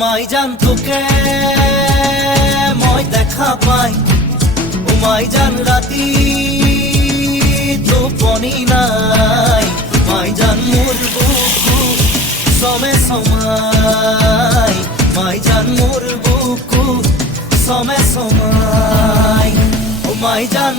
মাই জান তোকে মই দেখা পাই, ও মাই জান রাতি টোপনি নাই। মাই জান মোর বুকু সমে সমাই, মাই জান মোর বুকু সমে সমাই। ও মাই জান